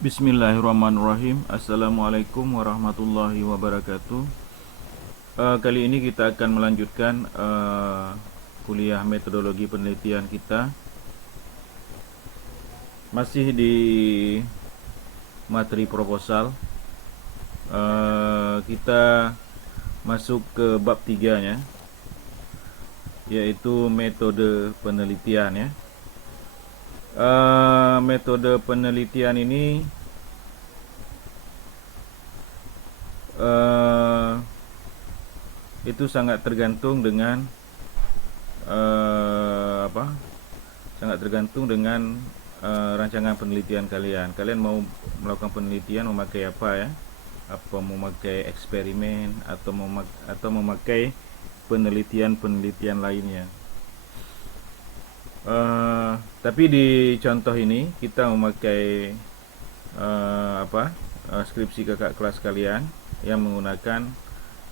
Bismillahirrahmanirrahim. Assalamualaikum warahmatullahi wabarakatuh. Kali ini kita akan melanjutkan kuliah metodologi penelitian kita. Masih di materi proposal. Kita masuk ke bab 3-nya, yaitu metode penelitian ya. Metode penelitian ini itu sangat tergantung dengan sangat tergantung dengan rancangan penelitian kalian. Kalian mau melakukan penelitian memakai apa ya? Apa memakai eksperimen atau memakai penelitian lainnya. Tapi di contoh ini kita memakai skripsi kakak kelas kalian yang menggunakan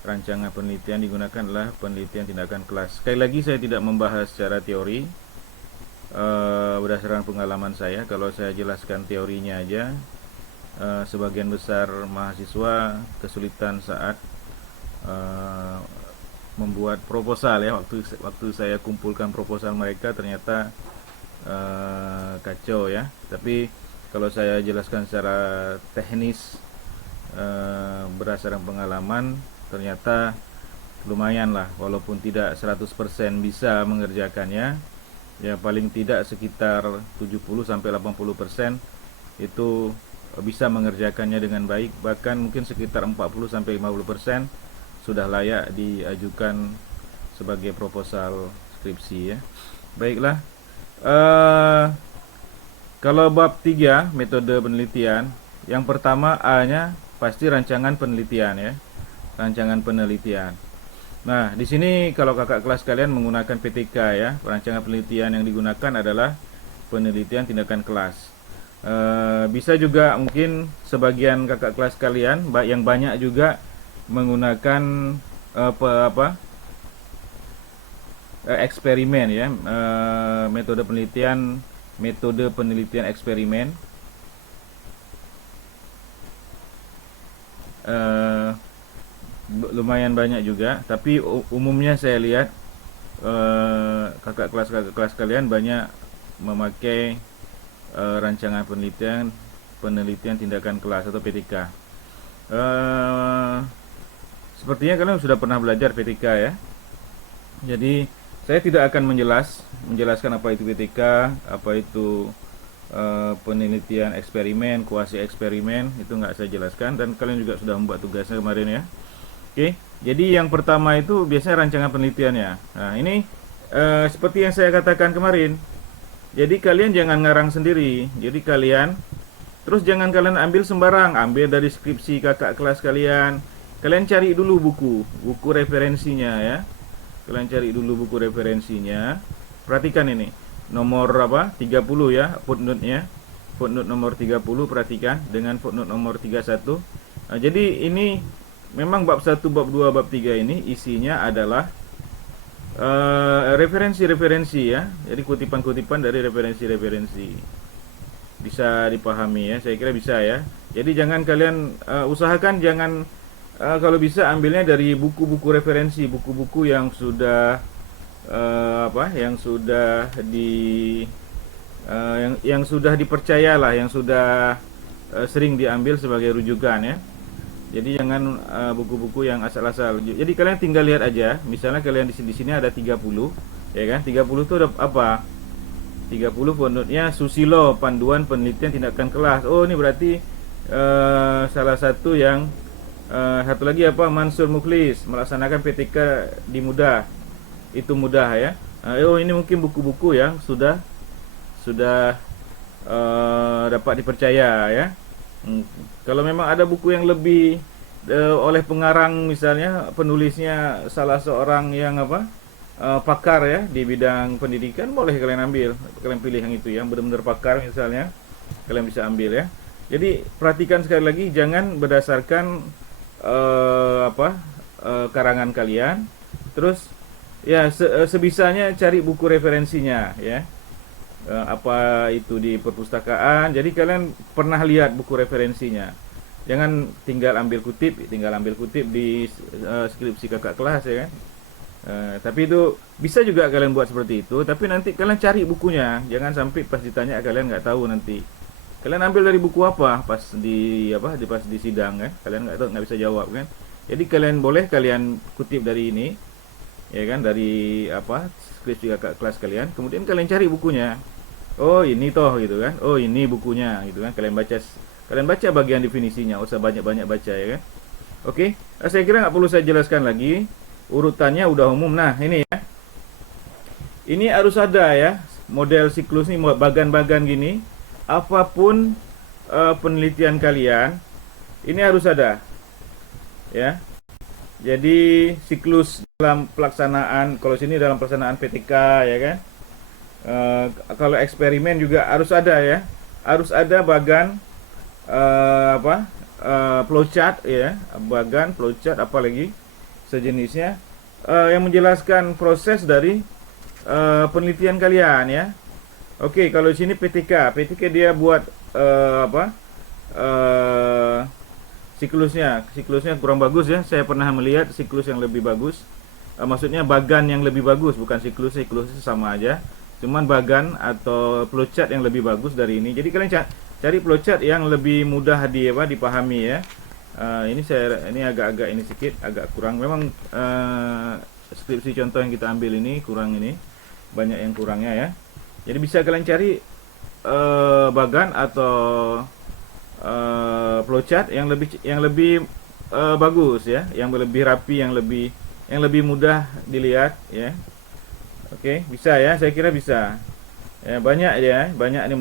rancangan penelitian digunakan adalah penelitian tindakan kelas. Sekali lagi saya tidak membahas secara teori, berdasarkan pengalaman saya. Kalau saya jelaskan teorinya aja, sebagian besar mahasiswa kesulitan saat membuat proposal ya. Waktu saya kumpulkan proposal mereka ternyata kacau ya. Tapi kalau saya jelaskan secara teknis, berdasarkan pengalaman, ternyata lumayan lah. Walaupun tidak 100% bisa mengerjakannya, ya paling tidak sekitar 70-80% itu bisa mengerjakannya dengan baik. Bahkan mungkin sekitar 40-50% sudah layak diajukan sebagai proposal skripsi ya. Baiklah, kalau bab 3 metode penelitian, yang pertama A-nya pasti rancangan penelitian ya. Rancangan penelitian. Nah, di sini kalau kakak kelas kalian menggunakan PTK ya, rancangan penelitian yang digunakan adalah penelitian tindakan kelas. Bisa juga mungkin sebagian kakak kelas kalian yang banyak juga menggunakan eksperimen ya, metode penelitian eksperimen. Lumayan banyak juga, tapi umumnya saya lihat kakak kelas kalian banyak memakai rancangan penelitian tindakan kelas atau PTK. Sepertinya kalian sudah pernah belajar PTK ya. Jadi saya tidak akan menjelaskan apa itu PTK, apa itu penelitian eksperimen, kuasi eksperimen, itu nggak saya jelaskan, dan kalian juga sudah membuat tugasnya kemarin ya. Oke, jadi yang pertama itu biasanya rancangan penelitiannya. Nah ini seperti yang saya katakan kemarin. Jadi kalian jangan ngarang sendiri. Jadi terus jangan kalian ambil sembarang, ambil dari skripsi kakak kelas kalian. Kalian cari dulu buku referensinya ya. Kalian cari dulu buku referensinya. Perhatikan ini. Nomor 30 ya, footnote-nya. Footnote nomor 30 perhatikan dengan footnote nomor 31. Nah, jadi ini memang bab 1, bab 2, bab 3 ini isinya adalah referensi-referensi ya. Jadi kutipan-kutipan dari referensi-referensi. Bisa dipahami ya, saya kira bisa ya. Jadi jangan kalian usahakan jangan kalau bisa ambilnya dari buku-buku referensi, buku-buku yang sudah yang sudah yang sudah dipercaya lah, yang sudah sering diambil sebagai rujukan ya. Jadi jangan buku-buku yang asal-asal. Jadi kalian tinggal lihat aja. Misalnya kalian di sini ada 30, ya kan? 30 itu ada apa? 30 footnote-nya Susilo, panduan penelitian tindakan kelas. Oh, ini berarti salah satu yang satu lagi apa? Mansur Mukhlis melaksanakan PTK di mudah. Itu mudah ya. Oh, ini mungkin buku-buku yang sudah dapat dipercaya ya. Kalau memang ada buku yang lebih oleh pengarang, misalnya penulisnya salah seorang yang pakar ya di bidang pendidikan, boleh kalian ambil. Kalian pilih yang itu yang benar-benar pakar misalnya, kalian bisa ambil ya. Jadi perhatikan sekali lagi, jangan berdasarkan karangan kalian. Terus ya sebisanya cari buku referensinya ya. apa itu di perpustakaan. Jadi kalian pernah lihat buku referensinya. Jangan tinggal ambil kutip di skripsi kakak kelas ya kan. Tapi itu bisa juga kalian buat seperti itu, tapi nanti kalian cari bukunya. Jangan sampai pas ditanya kalian nggak tahu nanti. Kalian ambil dari buku apa pas di sidang kan? Kalian nggak tahu, nggak bisa jawab kan? Jadi kalian kutip dari ini, ya kan, dari skripsi kakak kelas kalian. Kemudian kalian cari bukunya. Oh ini toh gitu kan? Oh ini bukunya gitu kan? Kalian baca bagian definisinya, usah banyak-banyak baca ya kan? Oke, saya kira nggak perlu saya jelaskan lagi. Urutannya udah umum. Nah ini ya, ini harus ada ya model siklus nih, bagan-bagan gini. Apapun penelitian kalian, ini harus ada ya. Jadi siklus dalam pelaksanaan, kalau sini dalam pelaksanaan PTK ya kan. Kalau eksperimen juga harus ada ya, harus ada bagan flowchart ya, bagan flowchart apalagi sejenisnya yang menjelaskan proses dari penelitian kalian ya. Oke, kalau di sini PTK dia buat siklusnya kurang bagus ya. Saya pernah melihat siklus yang lebih bagus. Maksudnya bagan yang lebih bagus, bukan siklusnya sama aja. Cuman bagan atau flowchart yang lebih bagus dari ini. Jadi kalian cari flowchart yang lebih mudah dipahami ya. Ini agak-agak ini sedikit agak kurang. Memang skripsi contoh yang kita ambil ini kurang, ini banyak yang kurangnya ya. Jadi bisa kalian cari bagan atau flowchart yang lebih bagus ya, yang lebih rapi, yang lebih mudah dilihat ya. Oke, bisa ya, saya kira bisa. Ya, banyak nih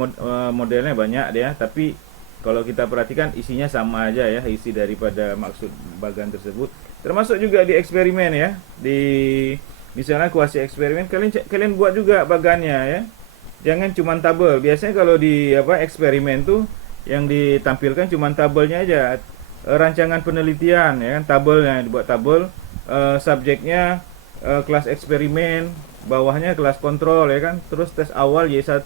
modelnya banyak dia, tapi kalau kita perhatikan isinya sama aja ya, isi daripada maksud bagan tersebut. Termasuk juga di eksperimen ya. Di sana kuasi eksperimen kalian buat juga bagannya ya. Jangan cuma tabel. Biasanya kalau di eksperimen tuh yang ditampilkan cuma tabelnya aja. Rancangan penelitian ya kan, tabelnya dibuat tabel, subjeknya kelas eksperimen, bawahnya kelas kontrol ya kan, terus tes awal Y1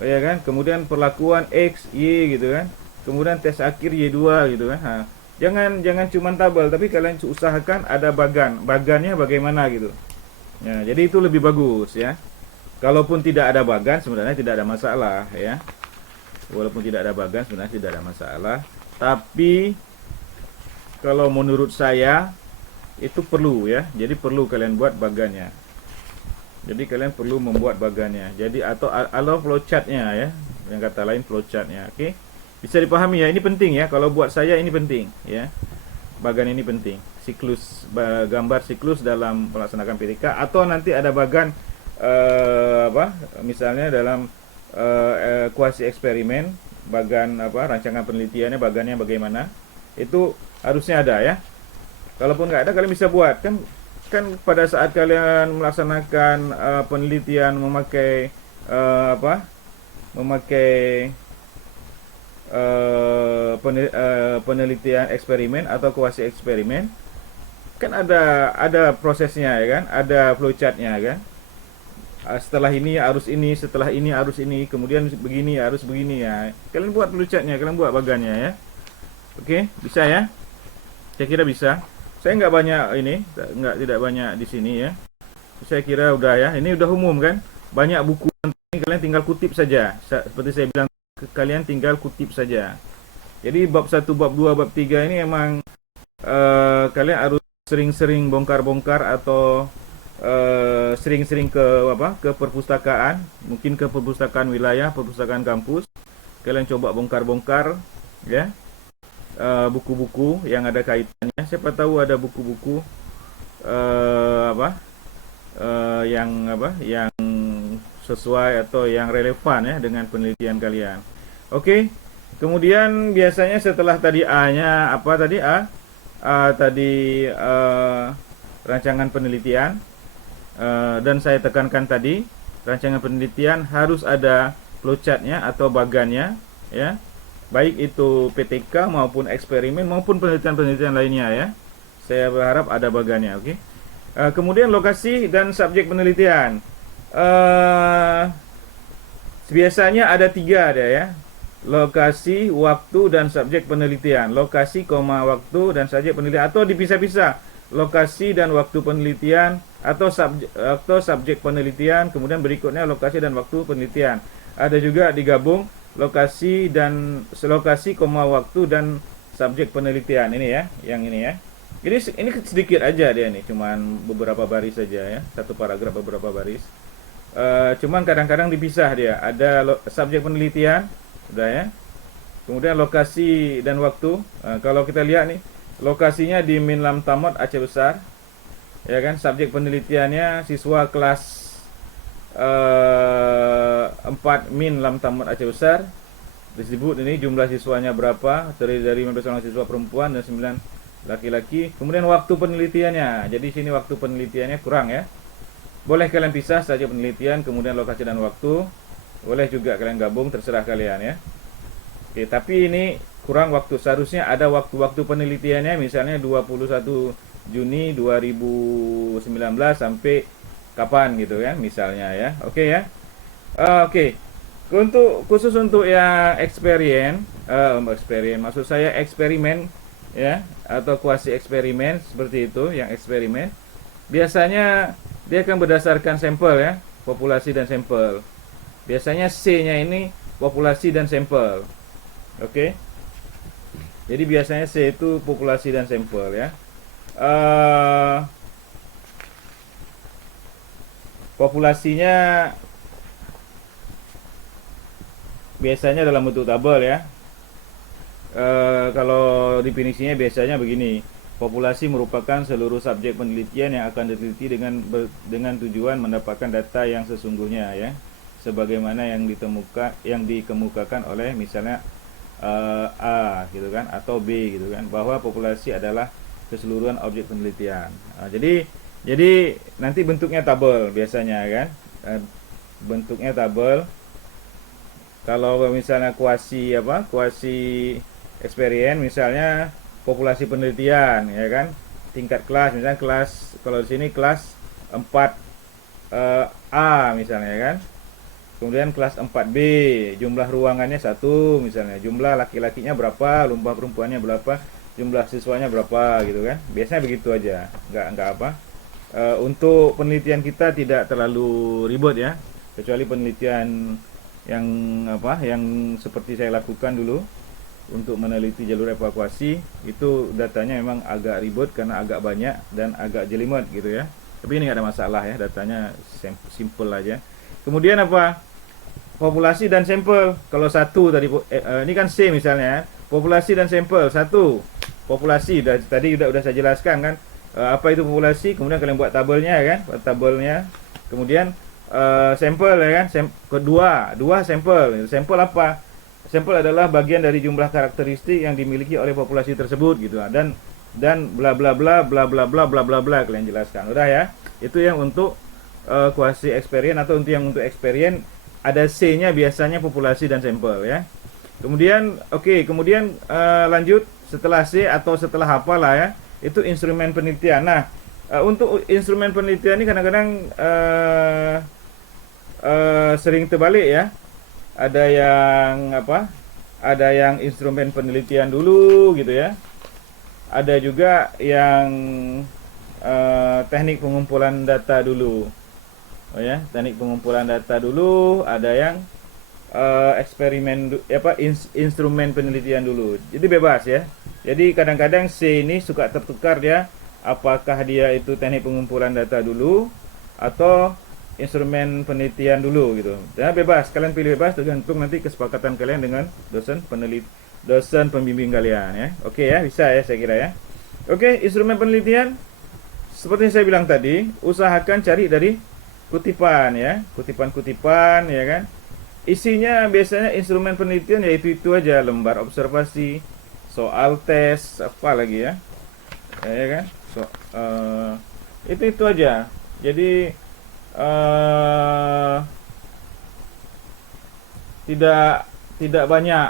ya kan, kemudian perlakuan X, Y gitu kan, kemudian tes akhir Y2 gitu kan. Jangan cuma tabel, tapi kalian usahakan ada bagannya bagaimana gitu ya, jadi itu lebih bagus ya. Kalaupun tidak ada bagan sebenarnya tidak ada masalah ya, walaupun tidak ada bagan sebenarnya tidak ada masalah, tapi kalau menurut saya itu perlu ya. Jadi perlu kalian buat bagannya. Jadi kalian perlu membuat bagannya. Jadi atau flowchartnya ya. Yang kata lain flowchartnya. Oke. Bisa dipahami ya. Ini penting ya. Kalau buat saya ini penting ya. Bagan ini penting. Gambar siklus dalam melaksanakan PTK, atau nanti ada bagan misalnya dalam kuasi eksperimen, bagan rancangan penelitiannya, bagannya bagaimana. Itu harusnya ada ya. Kalaupun nggak ada, kalian bisa buat kan pada saat kalian melaksanakan penelitian memakai penelitian eksperimen atau kuasi eksperimen, kan ada prosesnya ya kan, ada flowchartnya kan. Setelah ini harus ini, setelah ini harus ini, kemudian begini harus begini ya. Kalian buat flowchartnya, kalian buat bagannya ya. Oke, bisa ya? Saya kira bisa. Saya tidak banyak di sini ya. Saya kira udah ya. Ini udah umum kan. Banyak buku, kalian tinggal kutip saja. Seperti saya bilang, kalian tinggal kutip saja. Jadi bab 1, bab 2, bab 3 ini emang kalian harus sering-sering bongkar-bongkar atau sering-sering ke perpustakaan, mungkin ke perpustakaan wilayah, perpustakaan kampus. Kalian coba bongkar-bongkar ya. Buku-buku yang ada kaitannya. Siapa tahu ada buku-buku yang sesuai atau yang relevan ya dengan penelitian kalian. Oke. Kemudian biasanya setelah tadi A-nya tadi rancangan penelitian, dan saya tekankan tadi rancangan penelitian harus ada flowchartnya atau bagannya ya. Baik itu PTK maupun eksperimen maupun penelitian-penelitian lainnya ya. Saya berharap ada bagannya, oke. Kemudian lokasi dan subjek penelitian. Biasanya ada 3 ada ya. Lokasi, waktu, dan subjek penelitian. Lokasi, waktu, dan subjek penelitian. Atau dipisah-pisah. Lokasi dan waktu penelitian atau subjek penelitian, kemudian berikutnya lokasi dan waktu penelitian. Ada juga digabung lokasi, waktu, dan subjek penelitian. Ini ya, yang ini ya. Ini sedikit aja dia nih, cuman beberapa baris saja ya, satu paragraf beberapa baris. Cuman kadang-kadang dipisah dia. Ada subjek penelitian, udah ya. Kemudian lokasi dan waktu. Kalau kita lihat nih, lokasinya di Min Lam Tamot Aceh Besar, ya kan. Subjek penelitiannya siswa kelas 4 Min Lam Tamot Aceh Besar. Disebut ini jumlah siswanya berapa, terdiri dari 15 orang siswa perempuan dan 9 laki-laki. Kemudian waktu penelitiannya. Jadi sini waktu penelitiannya kurang ya. Boleh kalian pisah saja penelitian, kemudian lokasi dan waktu. Boleh juga kalian gabung, terserah kalian ya. Oke, tapi ini kurang waktu. Seharusnya ada waktu-waktu penelitiannya, misalnya 21 Juni 2019 sampai kapan gitu kan, misalnya ya. Oke ya. Oke. Khusus untuk yang maksud saya eksperimen ya, atau kuasi eksperimen seperti itu, yang eksperimen biasanya dia akan berdasarkan sampel ya, populasi dan sampel. Biasanya C-nya ini populasi dan sampel. Oke. Jadi biasanya C itu populasi dan sampel ya. Populasinya biasanya dalam bentuk tabel ya. Kalau definisinya biasanya begini. Populasi merupakan seluruh subjek penelitian yang akan diteliti dengan tujuan mendapatkan data yang sesungguhnya ya, sebagaimana yang dikemukakan oleh misalnya A gitu kan, atau B gitu kan, bahwa populasi adalah keseluruhan objek penelitian. Jadi nanti bentuknya tabel biasanya kan, bentuknya tabel. Kalau misalnya kuasi eksperimen, misalnya populasi penelitian ya kan, tingkat kelas, misalnya kelas, kalau di sini kelas 4 A misalnya ya kan. Kemudian kelas 4B, jumlah ruangannya 1 misalnya, jumlah laki-lakinya berapa, jumlah perempuannya berapa, jumlah siswanya berapa gitu kan. Biasanya begitu aja, nggak apa. Untuk penelitian kita tidak terlalu ribet ya, kecuali penelitian yang seperti saya lakukan dulu untuk meneliti jalur evakuasi. Itu datanya memang agak ribet karena agak banyak dan agak jelimet gitu ya. Tapi ini nggak ada masalah ya, datanya simple aja. Kemudian populasi dan sampel. Kalau satu tadi ini kan C misalnya, populasi dan sampel. Satu populasi, tadi udah saya jelaskan kan, apa itu populasi. Kemudian kalian buat tabelnya kan, kemudian sampel ya kan. Dua sampel. Sampel apa? Sampel adalah bagian dari jumlah karakteristik yang dimiliki oleh populasi tersebut gitu. Dan bla bla bla bla bla bla bla bla bla kalian jelaskan. Udah ya. Itu yang untuk kuasi eksperimen, atau untuk eksperimen ada C-nya biasanya populasi dan sampel ya. Kemudian lanjut setelah C atau setelah apalah ya, itu instrumen penelitian. Nah, untuk instrumen penelitian ini kadang-kadang sering terbalik ya. Ada yang instrumen penelitian dulu gitu ya. Ada juga yang teknik pengumpulan data dulu. Teknik pengumpulan data dulu, ada yang instrumen penelitian dulu. Jadi bebas ya. Jadi kadang-kadang C ini suka tertukar dia, apakah dia itu teknik pengumpulan data dulu atau instrumen penelitian dulu gitu. Ya bebas, kalian pilih bebas tergantung nanti kesepakatan kalian dengan dosen pembimbing kalian ya. Oke ya, bisa ya saya kira ya. Oke, instrumen penelitian seperti yang saya bilang tadi, usahakan cari dari kutipan ya, kutipan ya kan. Isinya biasanya instrumen penelitian yaitu itu aja, lembar observasi, soal tes, apa lagi ya, ya kan. Itu aja. Jadi tidak banyak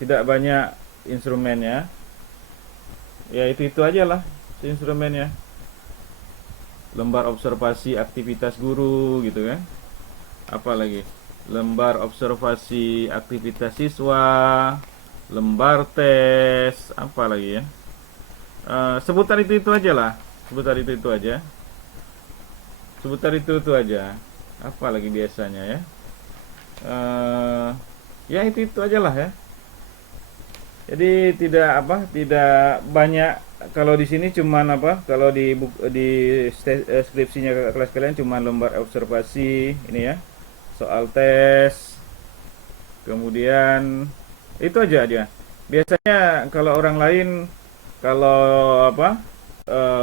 tidak banyak instrumennya. Ya itu aja lah instrumennya. lembar observasi aktivitas guru gitu kan. Apa lagi? Lembar observasi aktivitas siswa, lembar tes, apa lagi ya? Seputar itu aja lah. Seputar itu aja. Seputar itu aja. Apa lagi biasanya ya? Ya itu aja lah ya. Jadi tidak banyak. Kalau di sini cuman apa? Kalau di skripsinya kelas kalian cuman lembar observasi ini ya. Soal tes. Kemudian itu aja dia. Biasanya kalau orang lain kalau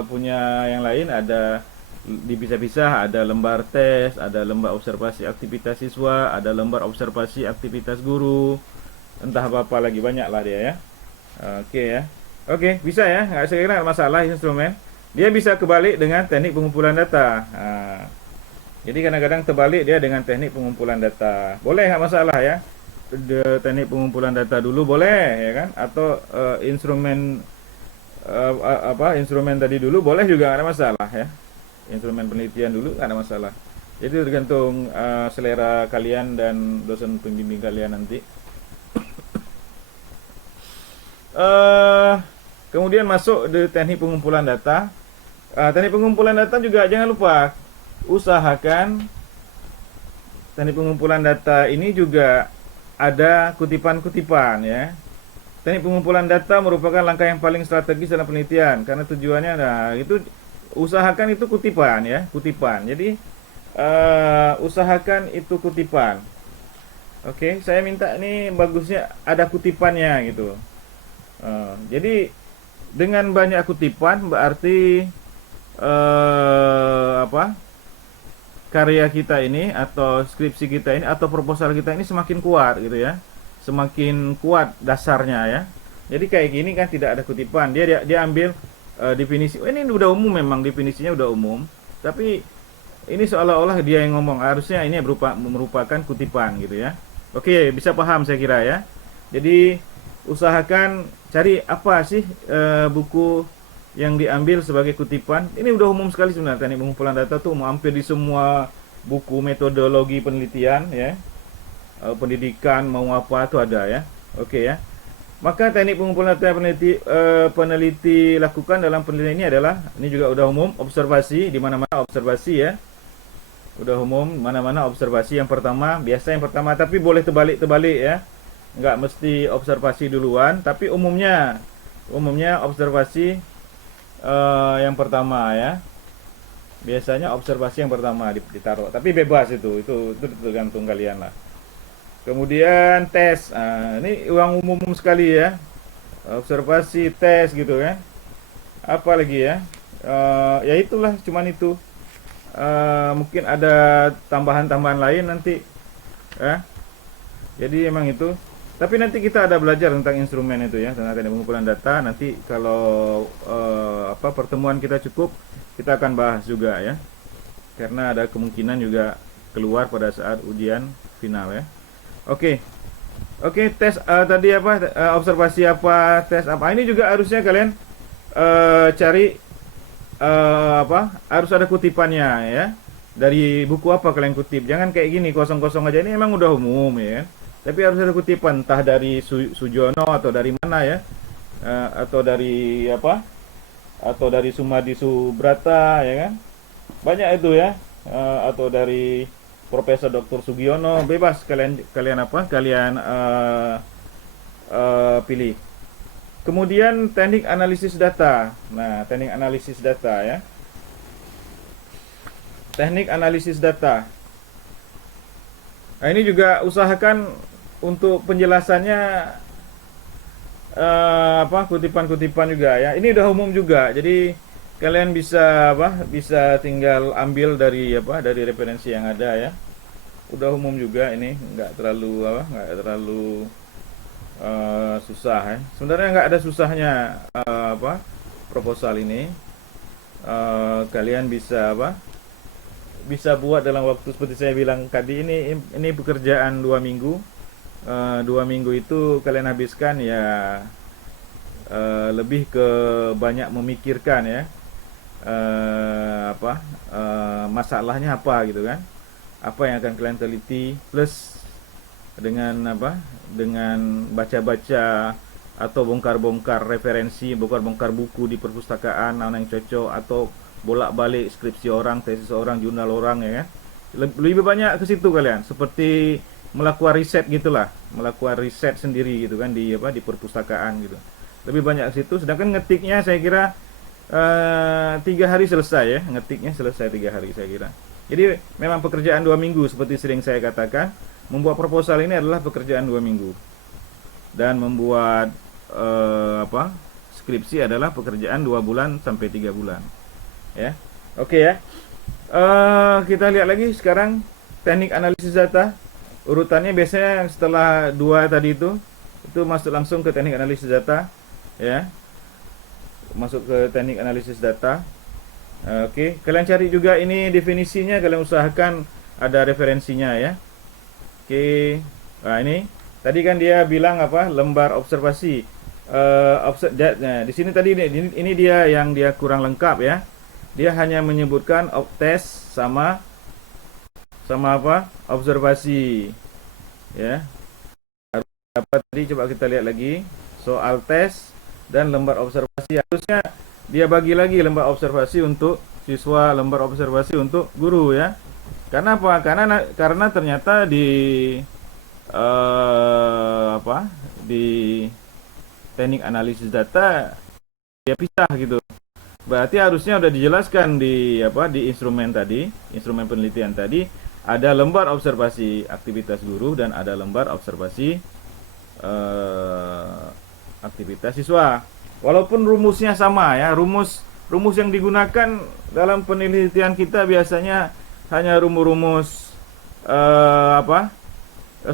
punya yang lain ada dipisah-pisah, ada lembar tes, ada lembar observasi aktivitas siswa, ada lembar observasi aktivitas guru, entah apa lagi, banyak lah dia ya. Oke ya. Oke, bisa ya, nggak, saya kira nggak masalah instrumen. Dia bisa kebalik dengan teknik pengumpulan data. Jadi kadang-kadang terbalik dia dengan teknik pengumpulan data. Boleh, nggak masalah ya. Teknik pengumpulan data dulu boleh ya kan, atau instrumen instrumen tadi dulu boleh juga, nggak ada masalah ya. Instrumen penelitian dulu nggak ada masalah. Jadi tergantung selera kalian dan dosen pembimbing kalian nanti. Kemudian masuk di teknik pengumpulan data. Teknik pengumpulan data juga jangan lupa usahakan teknik pengumpulan data ini juga ada kutipan-kutipan ya. Teknik pengumpulan data merupakan langkah yang paling strategis dalam penelitian karena tujuannya itu usahakan itu kutipan ya, kutipan. Jadi usahakan itu kutipan. Oke, saya minta ini bagusnya ada kutipannya gitu. Jadi dengan banyak kutipan berarti karya kita ini atau skripsi kita ini atau proposal kita ini semakin kuat gitu ya, semakin kuat dasarnya ya. Jadi kayak gini kan tidak ada kutipan, dia ambil definisi. Ini udah umum, memang definisinya udah umum, tapi ini seolah-olah dia yang ngomong, harusnya ini merupakan kutipan gitu ya. Oke, bisa paham saya kira ya. Jadi usahakan cari apa sih buku yang diambil sebagai kutipan. Ini udah umum sekali sebenarnya, teknik pengumpulan data tuh hampir di semua buku metodologi penelitian ya, pendidikan mau apa tuh ada ya. Oke ya. Maka teknik pengumpulan data peneliti lakukan dalam penelitian ini adalah, ini juga udah umum, observasi, di mana-mana observasi ya. Udah umum, mana-mana observasi yang pertama, biasa yang pertama, tapi boleh terbalik ya. Nggak mesti observasi duluan, tapi umumnya observasi yang pertama ya. Biasanya observasi yang pertama ditaruh, tapi bebas itu tergantung kalian lah. Kemudian tes, ini uang umum sekali ya, observasi, tes gitu kan. Apa lagi ya? Ya itulah, cuman itu. Mungkin ada tambahan-tambahan lain nanti ya. Jadi emang itu. Tapi nanti kita ada belajar tentang instrumen itu ya, tentang teknik pengumpulan data. Nanti kalau pertemuan kita cukup, kita akan bahas juga ya. Karena ada kemungkinan juga keluar pada saat ujian final ya. Oke, tes tadi observasi apa, tes apa. Ini juga harusnya kalian cari harus ada kutipannya ya. Dari buku apa kalian kutip. Jangan kayak gini kosong-kosong aja, ini emang udah umum ya. Tapi harus ada kutipan, entah dari Sujono atau dari mana ya, atau dari atau dari Sumadi Subrata ya kan, banyak itu ya, atau dari Profesor Dr. Sugiono, bebas kalian pilih. Kemudian teknik analisis data. Nah, teknik analisis data ya, teknik analisis data. Nah, ini juga usahakan untuk penjelasannya kutipan-kutipan juga ya. Ini udah umum juga. Jadi kalian bisa tinggal ambil dari referensi yang ada ya. Udah umum juga ini, nggak terlalu susah ya. Sebenarnya nggak ada susahnya proposal ini. Kalian bisa bisa buat dalam waktu seperti saya bilang tadi, ini pekerjaan 2 minggu. 2 minggu itu kalian habiskan ya, lebih ke banyak memikirkan ya, masalahnya apa gitu kan, apa yang akan kalian teliti, plus dengan apa, dengan baca-baca atau bongkar-bongkar referensi, bongkar-bongkar buku di perpustakaan mana yang cocok, atau bolak-balik skripsi orang, tesis orang, jurnal orang ya kan. Lebih banyak ke situ kalian, seperti melakukan riset gitulah, melakukan riset sendiri gitu kan di apa, di perpustakaan gitu. Lebih banyak ke situ. Sedangkan ngetiknya saya kira 3 hari selesai ya, ngetiknya selesai 3 hari saya kira. Jadi memang pekerjaan 2 minggu seperti sering saya katakan. Membuat proposal ini adalah pekerjaan 2 minggu, dan membuat apa, skripsi adalah pekerjaan 2 bulan sampai 3 bulan ya. Oke ya. Kita lihat lagi sekarang teknik analisis data. Urutannya biasanya setelah 2 tadi itu masuk langsung ke teknik analisis data ya. Masuk ke teknik analisis data. Oke, kalian cari juga ini definisinya, kalian usahakan ada referensinya ya. Oke, nah ini tadi kan dia bilang apa, lembar observasi. Nah, di sini tadi ini dia yang dia kurang lengkap ya. Dia hanya menyebutkan tes sama apa, observasi ya. Apa tadi, coba kita lihat lagi soal tes dan lembar observasi. Harusnya dia bagi lagi lembar observasi untuk siswa, lembar observasi untuk guru ya. Karena apa? Karena ternyata di apa, di teknik analisis data dia pisah gitu. Berarti harusnya udah dijelaskan di apa, di instrumen tadi, instrumen penelitian tadi, ada lembar observasi aktivitas guru dan ada lembar observasi aktivitas siswa. Walaupun rumusnya sama ya, rumus yang digunakan dalam penelitian kita biasanya hanya rumus-rumus apa,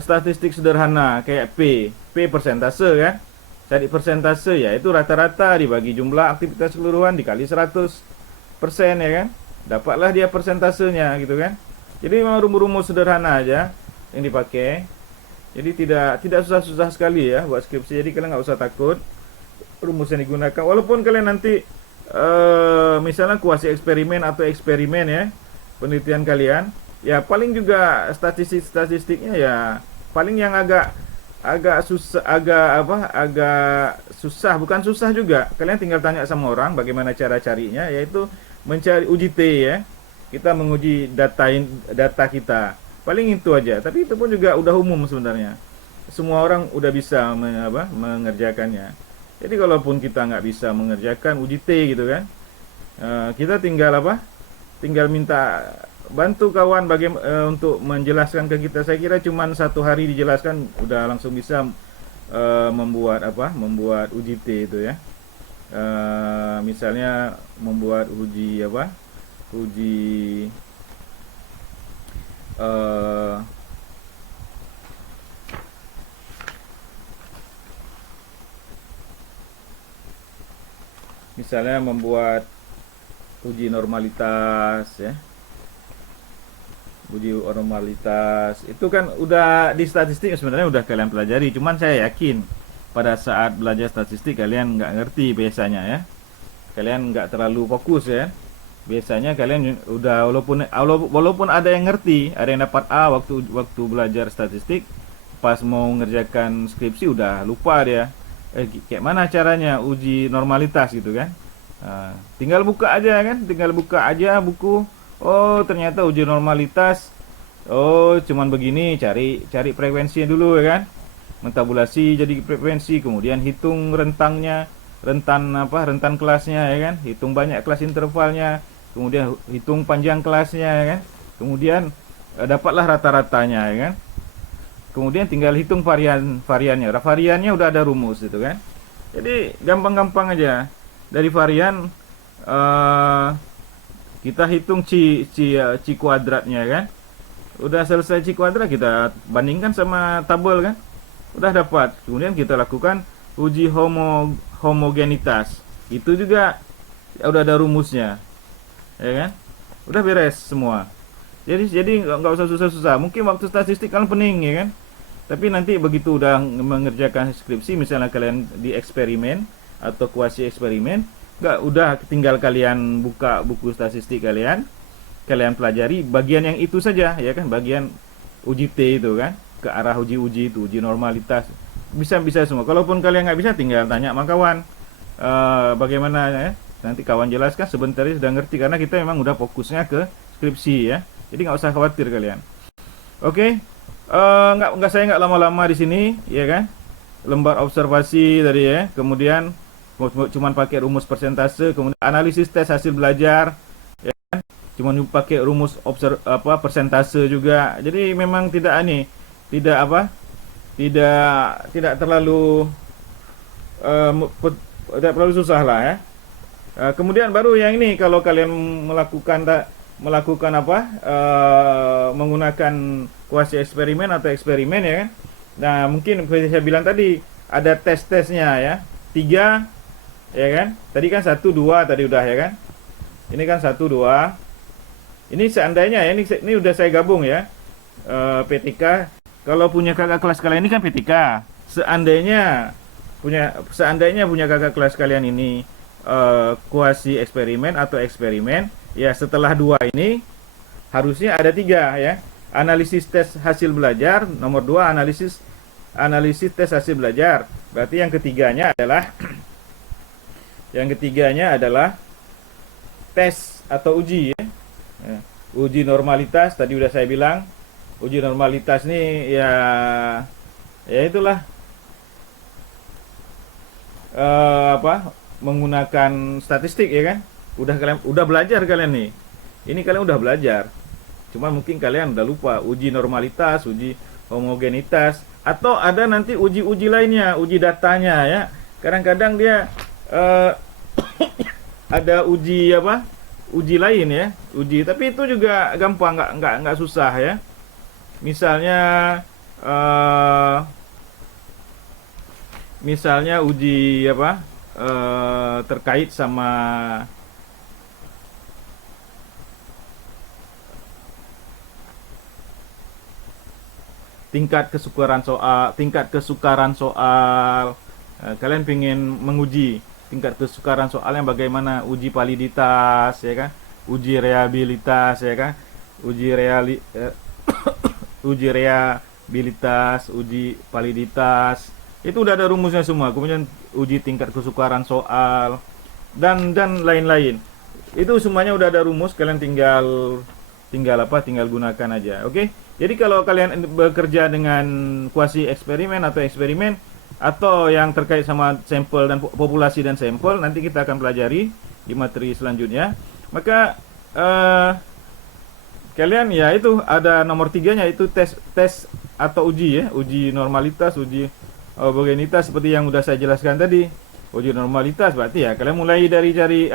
statistik sederhana kayak P persentase kan. Cari persentase ya itu rata-rata dibagi jumlah aktivitas keseluruhan dikali 100% ya kan. Dapatlah dia persentasenya gitu kan. Jadi memang rumus-rumus sederhana aja yang dipakai. Jadi tidak susah-susah sekali ya buat skripsi. Jadi kalian nggak usah takut rumus yang digunakan. Walaupun kalian nanti misalnya kuasi eksperimen atau eksperimen ya, penelitian kalian ya, paling juga statistiknya ya paling yang agak susah, bukan susah juga, kalian tinggal tanya sama orang bagaimana cara carinya, yaitu mencari UJT ya, kita menguji data kita, paling itu aja. Tapi itu pun juga udah umum sebenarnya, semua orang udah bisa mengerjakannya. Jadi kalaupun kita nggak bisa mengerjakan UJT gitu kan, kita tinggal minta bantu kawan untuk menjelaskan ke kita. Saya kira cuma 1 hari dijelaskan udah langsung bisa membuat UJT itu ya. Misalnya membuat uji misalnya membuat uji normalitas ya. Uji normalitas itu kan udah di statistik sebenarnya udah kalian pelajari, cuman saya yakin pada saat belajar statistik kalian nggak ngerti biasanya ya, kalian nggak terlalu fokus ya. Biasanya kalian udah walaupun ada yang ngerti, ada yang dapat A waktu belajar statistik, pas mau ngerjakan skripsi udah lupa dia kayak mana caranya uji normalitas gitu kan. Tinggal buka aja buku. Oh ternyata uji normalitas, oh cuman begini, cari frekuensinya dulu ya kan, mentabulasi jadi frekuensi, kemudian hitung rentangnya, rentan kelasnya ya kan, hitung banyak kelas intervalnya, kemudian hitung panjang kelasnya ya kan, kemudian dapatlah rata-ratanya ya kan, kemudian tinggal hitung variannya udah ada rumus itu kan. Jadi gampang-gampang aja, dari varian kita hitung C kuadratnya kan. Udah selesai C kuadrat, kita bandingkan sama tabel kan. Udah dapat. Kemudian kita lakukan uji homogenitas. Itu juga ya udah ada rumusnya. Ya kan? Udah beres semua. Jadi nggak usah susah-susah. Mungkin waktu statistik kalian pening ya kan. Tapi nanti begitu udah mengerjakan skripsi, misalnya kalian di eksperimen atau kuasi eksperimen, udah tinggal kalian buka buku statistik kalian, kalian pelajari bagian yang itu saja ya kan, bagian uji T itu kan, ke arah uji-uji itu, uji normalitas. Bisa semua. Kalaupun kalian nggak bisa, tinggal tanya sama kawan. Bagaimana ya? Nanti kawan jelaskan, sebentar sudah ngerti karena kita memang udah fokusnya ke skripsi ya. Jadi nggak usah khawatir kalian. Oke. Saya nggak lama-lama di sini ya kan. Lembar observasi tadi ya. Kemudian cuman pakai rumus persentase, kemudian analisis tes hasil belajar ya kan. Cuman pakai rumus persentase juga. Jadi memang tidak tidak terlalu tidak terlalu susah lah ya. Kemudian baru yang ini, kalau kalian melakukan menggunakan kuasi eksperimen atau eksperimen ya kan. Nah, mungkin seperti saya bilang tadi ada tes-tesnya ya. 3 ya kan. Tadi kan 1 2 tadi udah ya kan. Ini kan 1 2. Ini seandainya ya, ini udah saya gabung ya. PTK, kalau punya kakak kelas kalian ini kan PTK. Seandainya punya kakak kelas kalian ini kuasi eksperimen atau eksperimen, ya setelah 2 ini harusnya ada 3 ya. Analisis tes hasil belajar, nomor 2 analisis tes hasil belajar. Berarti yang ketiganya adalah tes atau uji ya. Uji normalitas tadi udah saya bilang. Uji normalitas nih ya itulah menggunakan statistik ya kan. Udah belajar kalian nih. Ini kalian udah belajar. Cuma mungkin kalian udah lupa uji normalitas, uji homogenitas, atau ada nanti uji-uji lainnya, uji datanya ya. Kadang-kadang dia ada uji lain ya, tapi itu juga gampang, nggak susah ya. Misalnya uji terkait sama tingkat kesukaran soal. Kalian pengen menguji tingkat kesukaran soal yang bagaimana, uji validitas ya kan, uji reliabilitas ya kan, uji reliabilitas, uji validitas. Itu udah ada rumusnya semua. Kemudian uji tingkat kesukaran soal dan lain-lain. Itu semuanya udah ada rumus, kalian tinggal gunakan aja. Oke? Jadi kalau kalian bekerja dengan kuasi eksperimen atau yang terkait sama sampel dan populasi dan sampel, nanti kita akan pelajari di materi selanjutnya. Maka kalian ya itu ada nomor 3-nya, itu tes atau uji ya, uji normalitas, uji homogenitas seperti yang udah saya jelaskan tadi. Uji normalitas berarti ya kalian mulai dari cari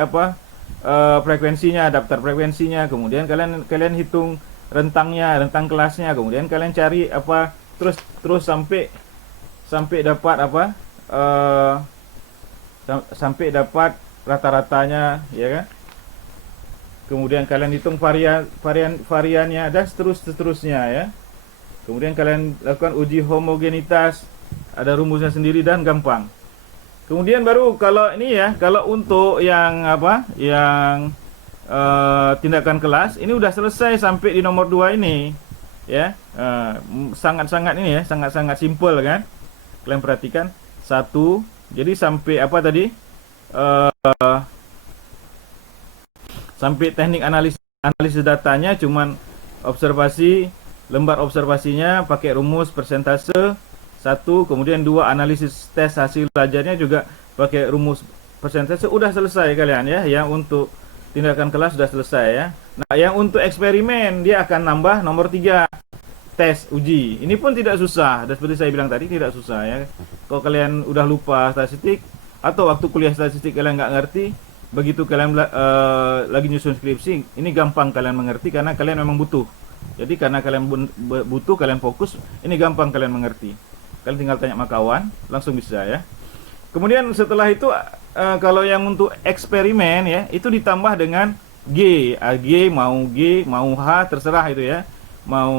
frekuensinya, daftar frekuensinya, kemudian kalian hitung rentang kelasnya, kemudian kalian cari terus sampai dapat sampai dapat rata-ratanya ya kan. Kemudian kalian hitung variannya dan seterusnya ya. Kemudian kalian lakukan uji homogenitas, ada rumusnya sendiri dan gampang. Kemudian baru kalau ini ya, kalau untuk yang tindakan kelas ini udah selesai sampai di nomor 2 ini ya. Sangat-sangat ini ya, sangat-sangat simpel kan. Kalian perhatikan 1, jadi sampai sampai teknik analisis datanya cuman observasi, lembar observasinya pakai rumus persentase 1, kemudian 2 analisis tes hasil belajarnya juga pakai rumus persentase. Udah selesai kalian ya. Yang untuk tindakan kelas sudah selesai ya. Nah, yang untuk eksperimen dia akan nambah nomor 3, tes uji. Ini pun tidak susah, dan seperti saya bilang tadi tidak susah ya. Kalau kalian udah lupa statistik atau waktu kuliah statistik kalian nggak ngerti, begitu kalian lagi nyusun skripsi, ini gampang kalian mengerti karena kalian memang butuh. Jadi karena kalian butuh, kalian fokus, ini gampang kalian mengerti. Kalian tinggal tanya sama kawan, langsung bisa ya. Kemudian setelah itu kalau yang untuk eksperimen ya, itu ditambah dengan G, mau H terserah itu ya, mau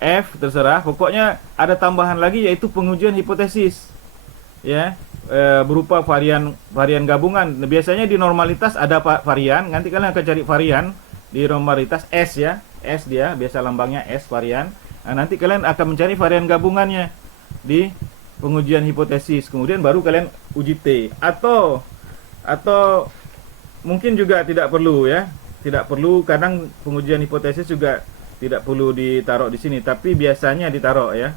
F terserah. Pokoknya ada tambahan lagi yaitu pengujian hipotesis ya. berupa varian gabungan. Nah, biasanya di normalitas ada varian, nanti kalian akan cari varian di normalitas S ya, S dia biasa lambangnya S varian. Nah, nanti kalian akan mencari varian gabungannya di pengujian hipotesis, kemudian baru kalian uji T. Atau mungkin juga tidak perlu ya, tidak perlu, kadang pengujian hipotesis juga tidak perlu ditaruh di sini, tapi biasanya ditaruh ya.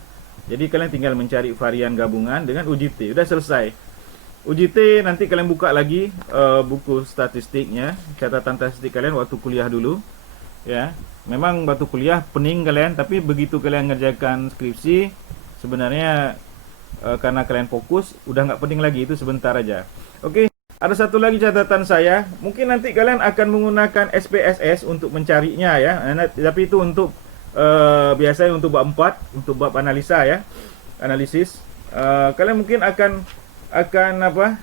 Jadi kalian tinggal mencari varian gabungan dengan uji T, udah selesai. Uji T nanti kalian buka lagi buku statistiknya, catatan statistik kalian waktu kuliah dulu ya. Memang waktu kuliah pening kalian, tapi begitu kalian ngerjakan skripsi sebenarnya karena kalian fokus udah nggak pening lagi, itu sebentar aja. Oke, ada satu lagi catatan saya, mungkin nanti kalian akan menggunakan SPSS untuk mencarinya ya. Tapi itu untuk biasanya untuk bab 4, untuk bab analisa ya, analisis. Kalian mungkin akan apa,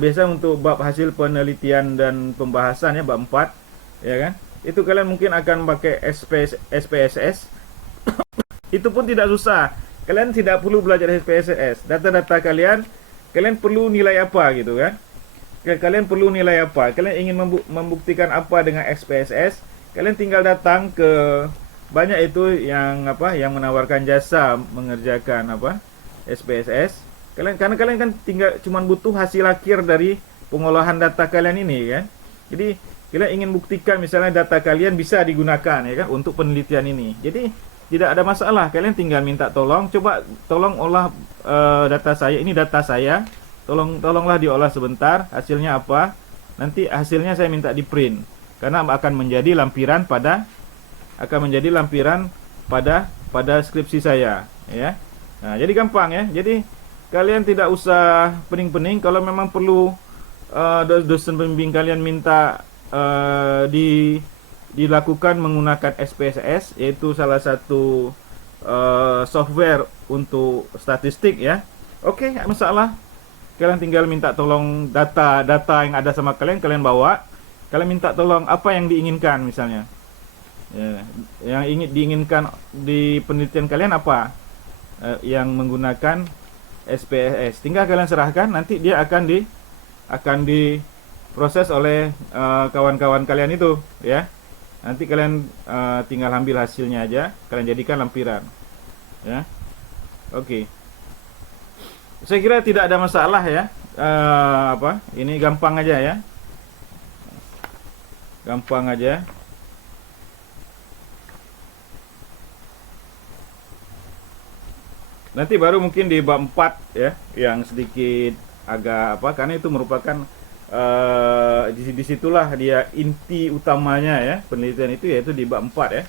biasa untuk bab hasil penelitian dan pembahasan ya, bab 4 ya kan, itu kalian mungkin akan pakai SPSS. Itu pun tidak susah, kalian tidak perlu belajar SPSS. Data-data kalian perlu nilai apa gitu kan, kalian perlu nilai apa, kalian ingin membuktikan apa dengan SPSS, kalian tinggal datang ke banyak itu yang apa, yang menawarkan jasa mengerjakan apa SPSS. Karena kalian kan tinggal cuman butuh hasil akhir dari pengolahan data kalian ini kan. Jadi kalian ingin buktikan misalnya data kalian bisa digunakan ya kan untuk penelitian ini. Jadi tidak ada masalah, kalian tinggal minta tolong, coba tolong olah data saya, ini data saya, tolonglah diolah sebentar, hasilnya apa, nanti hasilnya saya minta di print, karena akan menjadi lampiran pada skripsi saya ya. Nah, jadi gampang ya. Jadi kalian tidak usah pening-pening. Kalau memang perlu dosen pembimbing kalian minta dilakukan menggunakan SPSS, yaitu salah satu software untuk statistik ya. Oke, nggak masalah. Kalian tinggal minta tolong data yang ada sama kalian bawa. Kalian minta tolong apa yang diinginkan misalnya. Ya, yang diinginkan di penelitian kalian apa? Yang menggunakan SPSS. Tinggal kalian serahkan, nanti dia akan diproses oleh kawan-kawan kalian itu ya. Nanti kalian tinggal ambil hasilnya aja, kalian jadikan lampiran ya. Oke. Saya kira tidak ada masalah ya. Ini gampang aja ya. Gampang aja. Nanti baru mungkin di bab 4 ya, yang sedikit agak apa, karena itu merupakan disitulah dia inti utamanya ya, penelitian itu, yaitu di bab 4 ya,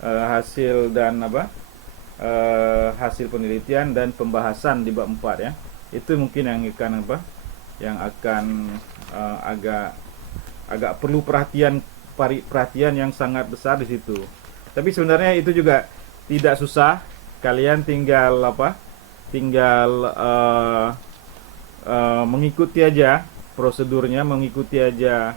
hasil dan apa, hasil penelitian dan pembahasan di bab 4 ya. Itu mungkin yang akan agak perlu perhatian yang sangat besar di situ. Tapi sebenarnya itu juga tidak susah. Kalian tinggal mengikuti aja prosedurnya, mengikuti aja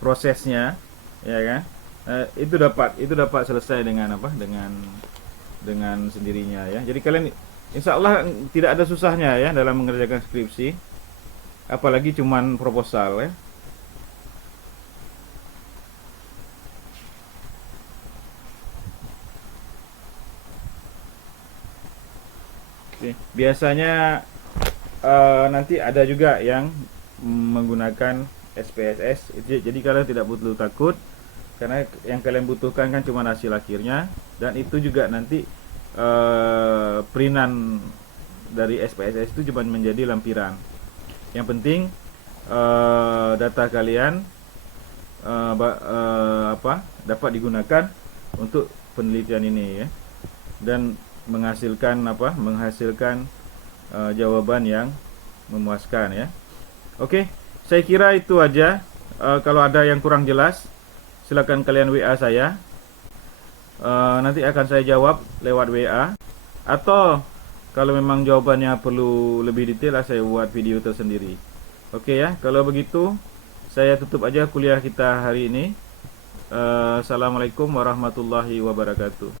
prosesnya ya kan. Itu dapat selesai dengan dengan sendirinya ya. Jadi kalian insya Allah tidak ada susahnya ya dalam mengerjakan skripsi, apalagi cuman proposal ya. Biasanya nanti ada juga yang menggunakan SPSS, jadi kalian tidak perlu takut, karena yang kalian butuhkan kan cuma hasil akhirnya, dan itu juga nanti printan dari SPSS itu cuma menjadi lampiran. Yang penting data kalian dapat digunakan untuk penelitian ini ya, dan menghasilkan jawaban yang memuaskan ya. Oke, saya kira itu aja. Kalau ada yang kurang jelas, silakan kalian WA saya. Nanti akan saya jawab lewat WA. Atau kalau memang jawabannya perlu lebih detail, saya buat video tersendiri. Oke ya, kalau begitu saya tutup aja kuliah kita hari ini. Assalamualaikum warahmatullahi wabarakatuh.